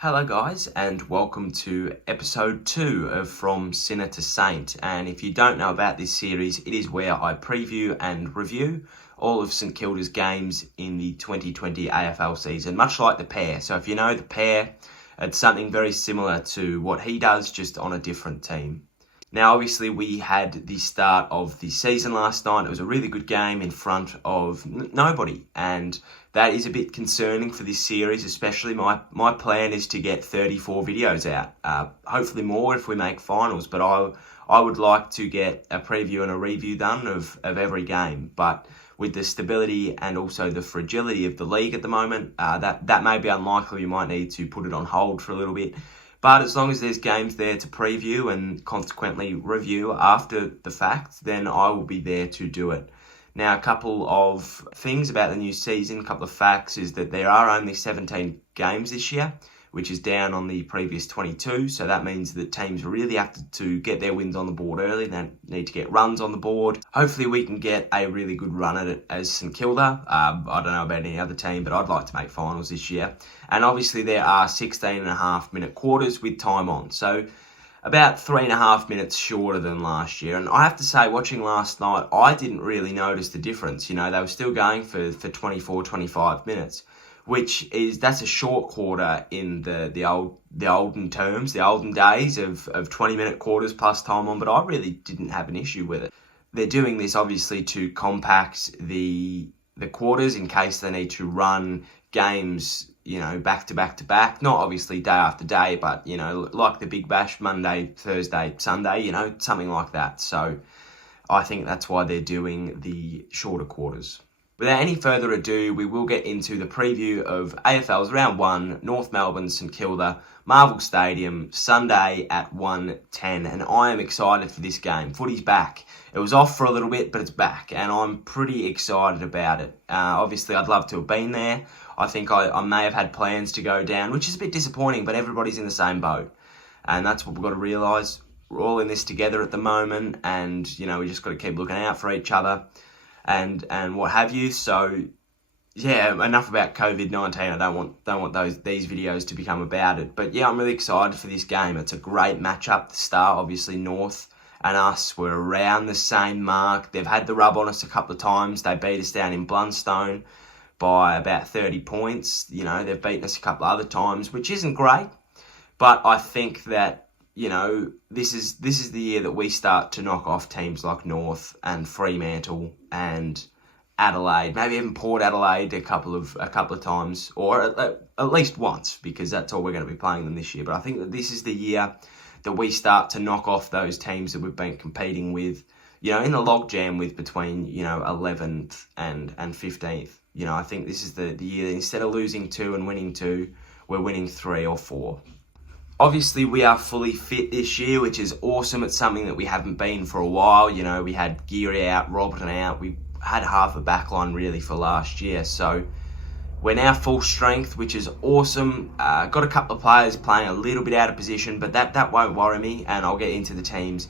Hello guys, and welcome to episode 2 of From Sinner to Saint. And if you don't know about this series, it is where I preview and review all of St Kilda's games in the 2020 AFL season, much like the pair. So if you know the pair, it's something very similar to what he does, just on a different team. Now, obviously, we had the start of the season last night. It was a really good game in front of nobody, and that is a bit concerning for this series, especially my plan is to get 34 videos out, hopefully more if we make finals, but I would like to get a preview and a review done of every game. But with the stability and also the fragility of the league at the moment, that may be unlikely. You might need to put it on hold for a little bit. But as long as there's games there to preview and consequently review after the fact, then I will be there to do it. Now, a couple of things about the new season, a couple of facts, is that there are only 17 games this year, which is down on the previous 22. So that means that teams really have to get their wins on the board early. They need to get runs on the board. Hopefully we can get a really good run at it as St Kilda. I don't know about any other team, but I'd like to make finals this year. And obviously there are 16.5-minute quarters with time on. So about 3.5 minutes shorter than last year. And I have to say, watching last night, I didn't really notice the difference. You know, they were still going for 24, 25 minutes. That's a short quarter in the olden terms, the olden days of 20-minute quarters plus time on, but I really didn't have an issue with it. They're doing this obviously to compact the quarters in case they need to run games, you know, back to back to back, not obviously day after day, but, you know, like the Big Bash, Monday, Thursday, Sunday, you know, something like that. So I think that's why they're doing the shorter quarters. Without any further ado, we will get into the preview of AFL's Round 1, North Melbourne, St Kilda, Marvel Stadium, Sunday at 1:10. And I am excited for this game. Footy's back. It was off for a little bit, but it's back, and I'm pretty excited about it. Obviously, I'd love to have been there. I think I may have had plans to go down, which is a bit disappointing, but everybody's in the same boat. And that's what we've got to realise. We're all in this together at the moment, and, you know, we just got to keep looking out for each other. And what have you. So yeah, enough about COVID-19. I don't want these videos to become about it. But yeah, I'm really excited for this game. It's a great matchup to start. Obviously, North and us were around the same mark. They've had the rub on us a couple of times. They beat us down in Blundstone by about 30 points. You know, they've beaten us a couple of other times, which isn't great. But I think that, you know, this is the year that we start to knock off teams like North and Fremantle and Adelaide, maybe even Port Adelaide a couple of times, or at least once, because that's all we're going to be playing them this year. But I think that this is the year that we start to knock off those teams that we've been competing with, you know, in the logjam with between, you know, 11th and 15th. You know, I think this is the year that instead of losing 2 and winning 2, we're winning 3 or 4. Obviously, we are fully fit this year, which is awesome. It's something that we haven't been for a while. You know, we had Geary out, Robertson out. We had half a backline really for last year. So we're now full strength, which is awesome. Got a couple of players playing a little bit out of position, but that won't worry me. And I'll get into the teams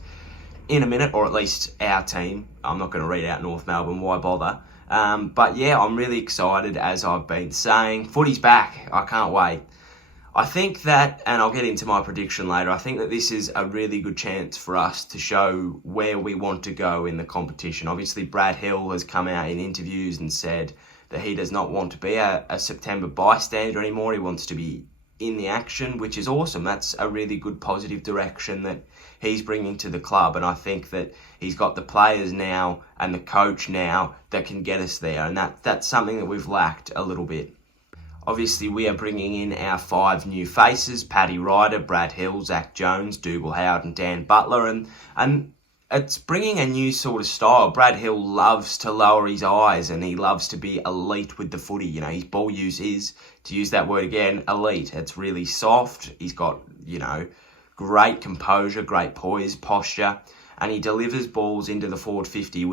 in a minute, or at least our team. I'm not going to read out North Melbourne. Why bother? But yeah, I'm really excited, as I've been saying. Footy's back. I can't wait. I think that, and I'll get into my prediction later, I think that this is a really good chance for us to show where we want to go in the competition. Obviously, Brad Hill has come out in interviews and said that he does not want to be a September bystander anymore. He wants to be in the action, which is awesome. That's a really good positive direction that he's bringing to the club, and I think that he's got the players now and the coach now that can get us there, and that's something that we've lacked a little bit. Obviously, we are bringing in our 5 new faces: Paddy Ryder, Brad Hill, Zach Jones, Dougal Howard and Dan Butler. And it's bringing a new sort of style. Brad Hill loves to lower his eyes, and he loves to be elite with the footy. You know, his ball use is, to use that word again, elite. It's really soft. He's got, you know, great composure, great poise, posture. And he delivers balls into the forward 50,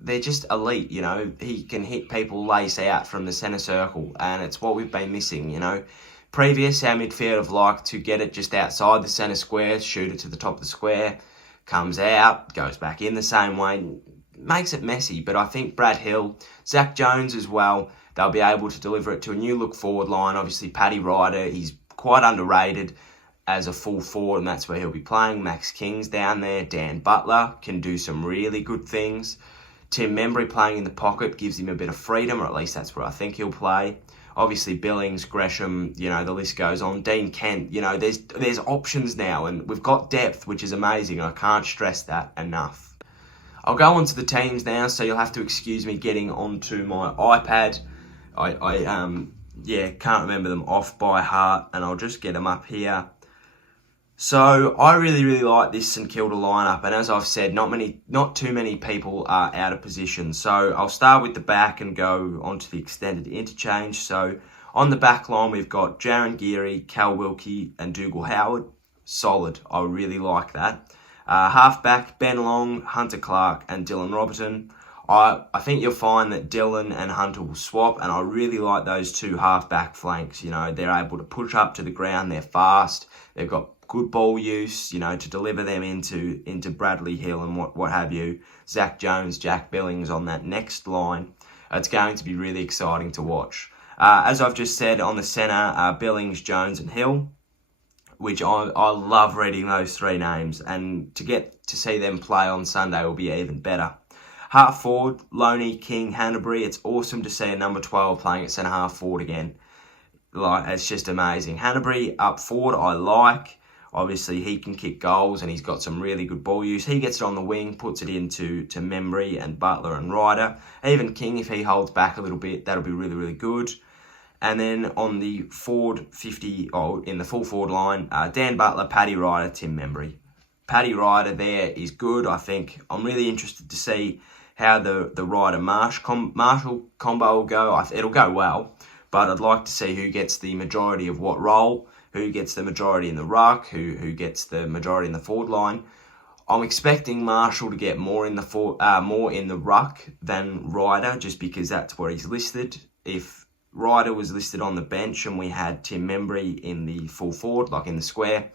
they're just elite, you know. He can hit people lace out from the centre circle, and it's what we've been missing, you know. Previous, our midfield have liked to get it just outside the centre square, shoot it to the top of the square, comes out, goes back in the same way, makes it messy. But I think Brad Hill, Zach Jones as well, they'll be able to deliver it to a new look forward line. Obviously, Paddy Ryder, he's quite underrated as a full forward, and that's where he'll be playing. Max King's down there. Dan Butler can do some really good things. Tim Membry playing in the pocket gives him a bit of freedom, or at least that's where I think he'll play. Obviously, Billings, Gresham, the list goes on. Dean Kent, there's options now, and we've got depth, which is amazing. I can't stress that enough. I'll go on to the teams now, so you'll have to excuse me getting onto my iPad. I can't remember them off by heart, and I'll just get them up here. So I really, really like this St Kilda lineup, and as I've said, not too many people are out of position. So I'll start with the back and go onto the extended interchange. So on the back line, we've got Jaron Geary, Cal Wilkie, and Dougal Howard. Solid. I really like that. Halfback, Ben Long, Hunter Clark, and Dylan Robertson. I think you'll find that Dylan and Hunter will swap, and I really like those two halfback flanks. They're able to push up to the ground. They're fast. They've got good ball use, to deliver them into Bradley Hill and what have you. Zach Jones, Jack Billings on that next line. It's going to be really exciting to watch. As I've just said, on the centre, Billings, Jones and Hill, which I love reading those three names, and to get to see them play on Sunday will be even better. Half forward, Loney, King, Hanbury. It's awesome to see a number 12 playing at centre half forward again. It's just amazing. Hanbury up forward, I like. Obviously, he can kick goals and he's got some really good ball use. He gets it on the wing, puts it into Membry and Butler and Ryder. Even King, if he holds back a little bit, that'll be really, really good. And then on the forward in the full forward line, Dan Butler, Paddy Ryder, Tim Membry. Paddy Ryder there is good, I think. I'm really interested to see how the Ryder-Marshall combo will go. It'll go well, but I'd like to see who gets the majority of what role, who gets the majority in the ruck, who gets the majority in the forward line. I'm expecting Marshall to get more in the ruck than Ryder, just because that's where he's listed. If Ryder was listed on the bench and we had Tim Membry in the full forward, like in the square,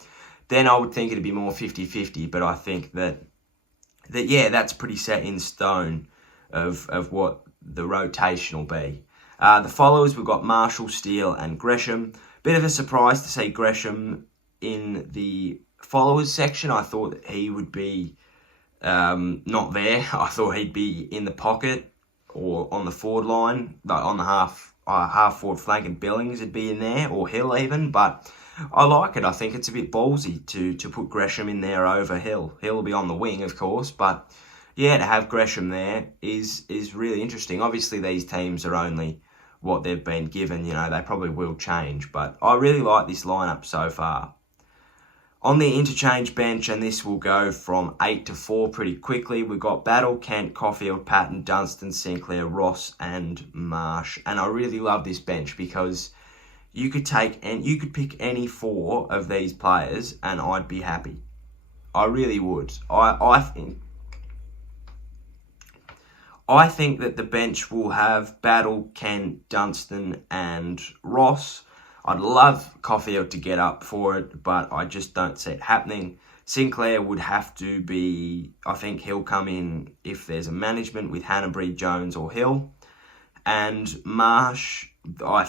then I would think it'd be more 50-50. But I think that that's pretty set in stone of what the rotation will be. The followers, we've got Marshall, Steele and Gresham. Bit of a surprise to see Gresham in the followers section. I thought that he would be not there. I thought he'd be in the pocket or on the forward line, like on the half forward flank, and Billings would be in there, or Hill even. But I like it. I think it's a bit ballsy to put Gresham in there over Hill. Hill will be on the wing, of course, but yeah, to have Gresham there is really interesting. Obviously, these teams are only what they've been given. They probably will change, but I really like this lineup so far. On the interchange bench, and this will go from 8 to 4 pretty quickly, we've got Battle, Kent, Caulfield, Patton, Dunstan, Sinclair, Ross and Marsh. And I really love this bench because you could pick any four of these players and I'd be happy. I really would. I think that the bench will have Battle, Kent, Dunstan and Ross. I'd love Caulfield to get up for it, but I just don't see it happening. Sinclair would have to be, I think he'll come in if there's a management with Hanbury, Jones or Hill. And Marsh, I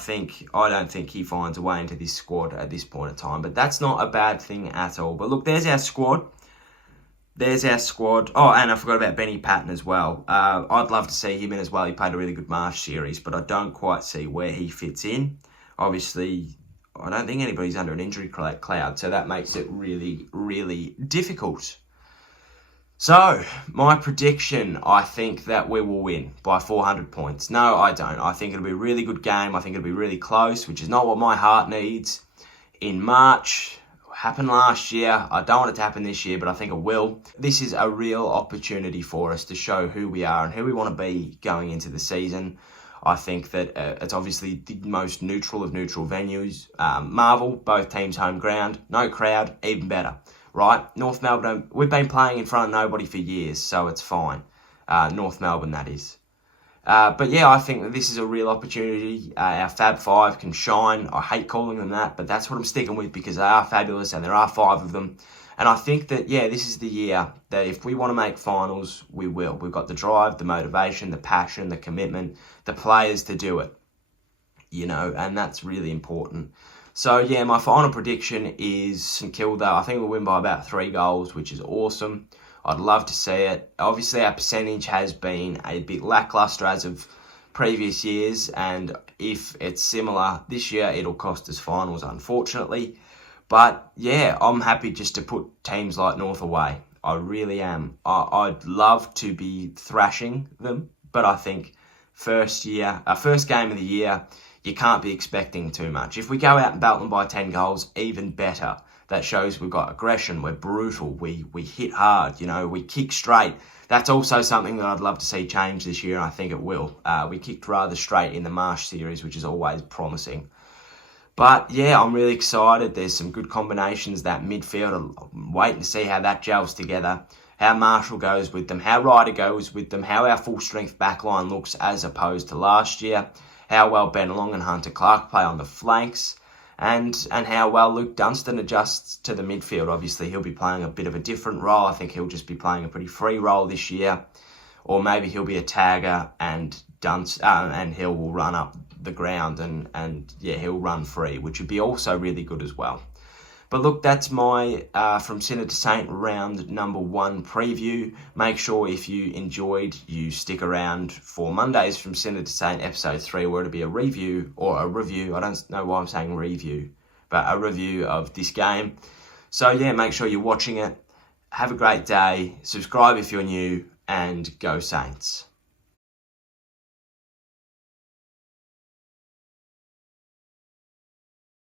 don't think he finds a way into this squad at this point in time, but that's not a bad thing at all. But look, there's our squad. Oh, and I forgot about Benny Patton as well. I'd love to see him in as well. He played a really good Marsh series, but I don't quite see where he fits in. Obviously, I don't think anybody's under an injury cloud, so that makes it really, really difficult. So, my prediction, I think that we will win by 400 points. No, I don't. I think it'll be a really good game. I think it'll be really close, which is not what my heart needs. In March, happened last year. I don't want it to happen this year, but I think it will. This is a real opportunity for us to show who we are and who we want to be going into the season. I think that it's obviously the most neutral of neutral venues. Marvel, both teams home ground, no crowd, even better, right? North Melbourne, we've been playing in front of nobody for years, so it's fine. North Melbourne, that is. But yeah, I think that this is a real opportunity. Our Fab Five can shine. I hate calling them that, but that's what I'm sticking with because they are fabulous and there are 5 of them. And I think that, yeah, this is the year that if we want to make finals, we will. We've got the drive, the motivation, the passion, the commitment, the players to do it, and that's really important. So yeah, my final prediction is St Kilda. I think we'll win by about 3 goals, which is awesome. I'd love to see it. Obviously, our percentage has been a bit lackluster as of previous years, and if it's similar this year, it'll cost us finals, unfortunately. But yeah, I'm happy just to put teams like North away. I really am. I'd love to be thrashing them, but I think first game of the year, you can't be expecting too much. If we go out and belt them by 10 goals, even better. That shows we've got aggression, we're brutal, we hit hard, we kick straight. That's also something that I'd love to see change this year, and I think it will. We kicked rather straight in the Marsh series, which is always promising. But yeah, I'm really excited. There's some good combinations, that midfield. I'm waiting to see how that gels together, how Marshall goes with them, how Ryder goes with them, how our full-strength backline looks as opposed to last year, how well Ben Long and Hunter Clark play on the flanks, and how well Luke Dunstan adjusts to the midfield. Obviously, he'll be playing a bit of a different role. I think he'll just be playing a pretty free role this year, or maybe he'll be a tagger and Hill will run up the ground and he'll run free, which would be also really good as well. But look, that's my From Sinner to Saint round number 1 preview. Make sure if you enjoyed, you stick around for Monday's From Sinner to Saint episode 3, where it'll be a review. I don't know why I'm saying review, but a review of this game. So yeah, make sure you're watching it. Have a great day. Subscribe if you're new, and go Saints.